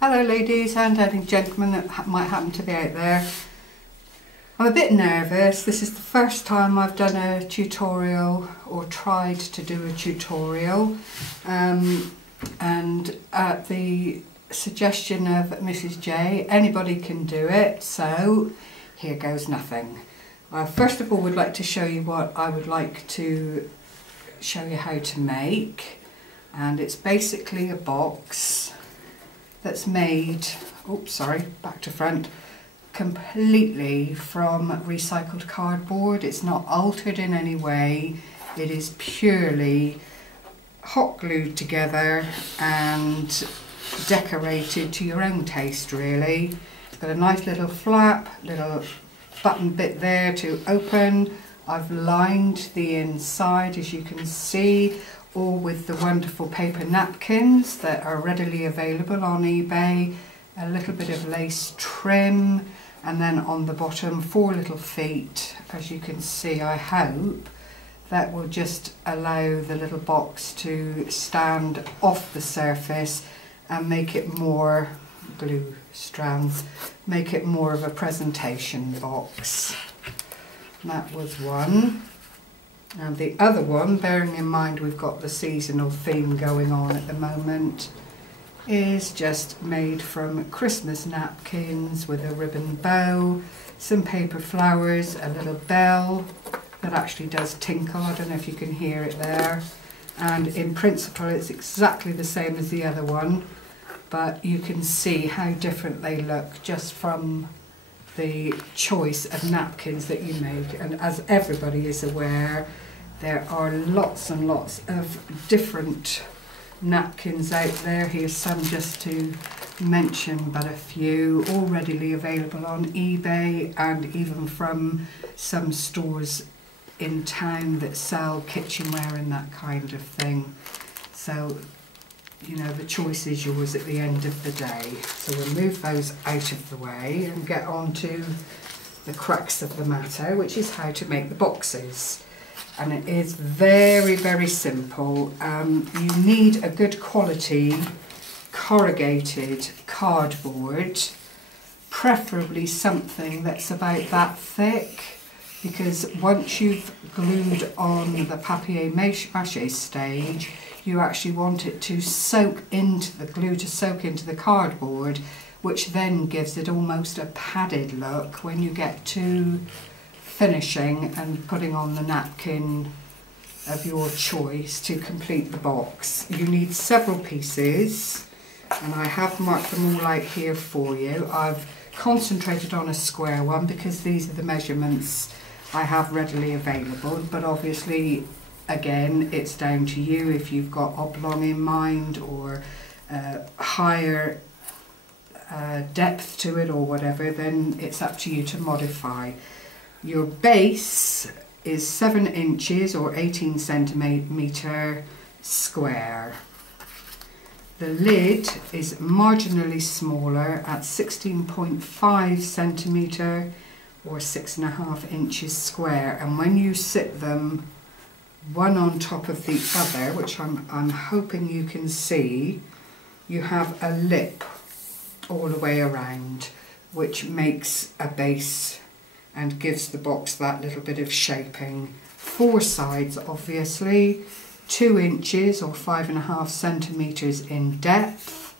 Hello ladies and any gentlemen that might happen to be out there. I'm a bit nervous. This is the first time I've done a tutorial or tried to do a tutorial, and at the suggestion of Mrs. J, anybody can do it, so here goes nothing. I first of all would like to show you what I would like to show you how to make, and it's basically a box that's made, oops sorry, back to front, completely from recycled cardboard. It's not altered in any way, it is purely hot glued together and decorated to your own taste really. It's got a nice little flap, little button bit there to open. I've lined the inside, as you can see, all with the wonderful paper napkins that are readily available on eBay, a little bit of lace trim, and then on the bottom 4 little feet. As you can see, I hope that will just allow the little box to stand off the surface and make it more, glue strands, make it more of a presentation box. That was one. And the other one, bearing in mind we've got the seasonal theme going on at the moment, is just made from Christmas napkins with a ribbon bow, some paper flowers, a little bell that actually does tinkle. I don't know if you can hear it there. And in principle it's exactly the same as the other one, but you can see how different they look just from the choice of napkins that you make. And as everybody is aware, there are lots and lots of different napkins out there. Here's some just to mention but a few, all readily available on eBay and even from some stores in town that sell kitchenware and that kind of thing. So, you know, the choice is yours at the end of the day. So we'll move those out of the way and get on to the crux of the matter, which is how to make the boxes. And it is very, very simple. You need a good quality corrugated cardboard, preferably something that's about that thick, because once you've glued on the papier-mâché stage, you actually want it to soak into the glue, to soak into the cardboard, which then gives it almost a padded look when you get to finishing and putting on the napkin of your choice to complete the box. You need several pieces, and I have marked them all out here for you. I've concentrated on a square one because these are the measurements I have readily available, but obviously again it's down to you. If you've got oblong in mind or higher depth to it or whatever, then it's up to you to modify. Your base is 7 inches or 18 centimetre square. The lid is marginally smaller at 16.5 centimetre or 6.5 inches square, and when you sit them one on top of the other, which I'm hoping you can see, you have a lip all the way around, which makes a base and gives the box that little bit of shaping. 4 sides obviously, 2 inches or 5.5 centimetres in depth,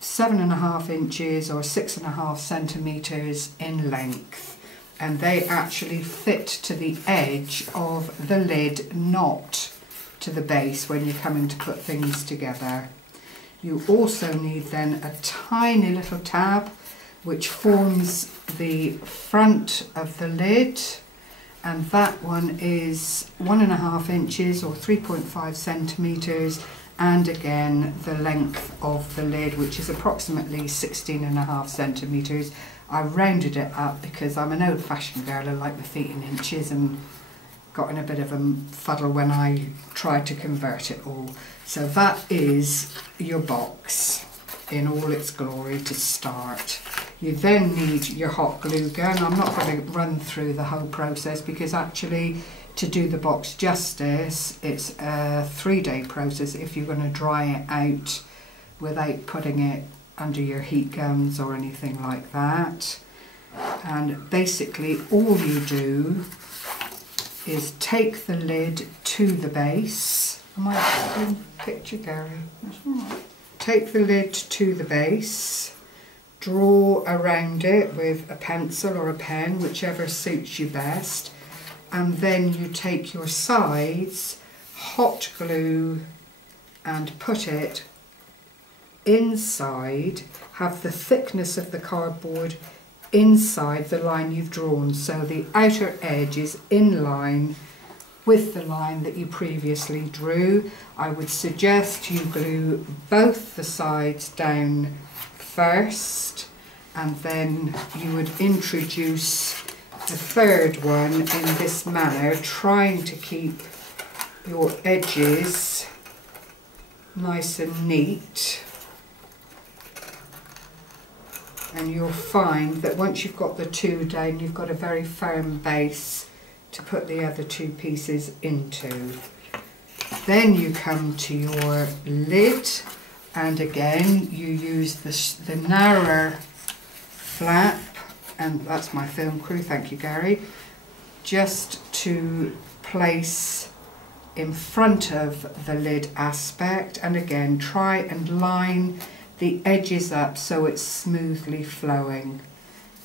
7.5 inches or 6.5 centimetres in length, and they actually fit to the edge of the lid, not to the base when you're coming to put things together. You also need then a tiny little tab which forms the front of the lid, and that one is 1.5 inches or 3.5 centimetres, and again the length of the lid, which is approximately 16.5 centimetres. I rounded it up because I'm an old-fashioned girl. I like my feet in inches and got in a bit of a fuddle when I tried to convert it all. So that is your box in all its glory to start. You then need your hot glue gun. I'm not going to run through the whole process because actually to do the box justice, it's a 3-day process if you're going to dry it out without putting it under your heat guns or anything like that. And basically all you do is take the lid to the base. Am I in picture, Gary? Take the lid to the base, draw around it with a pencil or a pen, whichever suits you best, and then you take your sides, hot glue and put it inside, have the thickness of the cardboard inside the line you've drawn, so the outer edge is in line with the line that you previously drew. I would suggest you glue both the sides down first, and then you would introduce the third one in this manner, trying to keep your edges nice and neat. And you'll find that once you've got the two down, you've got a very firm base to put the other two pieces into. Then you come to your lid, and again you use the narrower flap, and that's my film crew, thank you Gary, just to place in front of the lid aspect, and again try and line the edges up so it's smoothly flowing,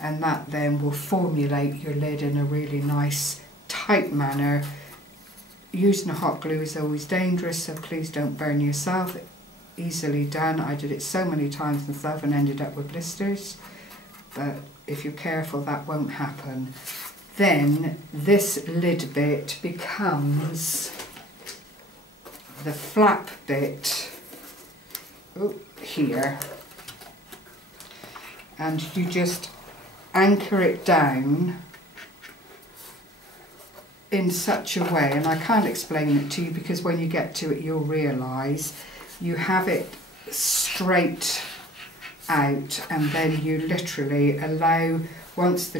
and that then will formulate your lid in a really nice tight manner. Using a hot glue is always dangerous, so please don't burn yourself. Easily done. I did it so many times myself and ended up with blisters, but if you're careful that won't happen. Then this lid bit becomes the flap bit here, and you just anchor it down in such a way, and I can't explain it to you because when you get to it you'll realise, you have it straight out, and then you literally allow, once the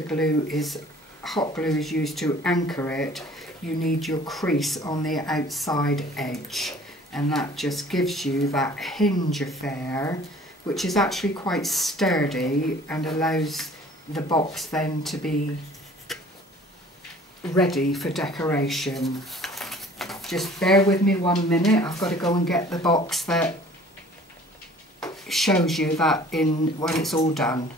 hot glue is used to anchor it, you need your crease on the outside edge, and that just gives you that hinge affair, which is actually quite sturdy and allows the box then to be ready for decoration. Just bear with me 1 minute, I've got to go and get the box that shows you that in when it's all done.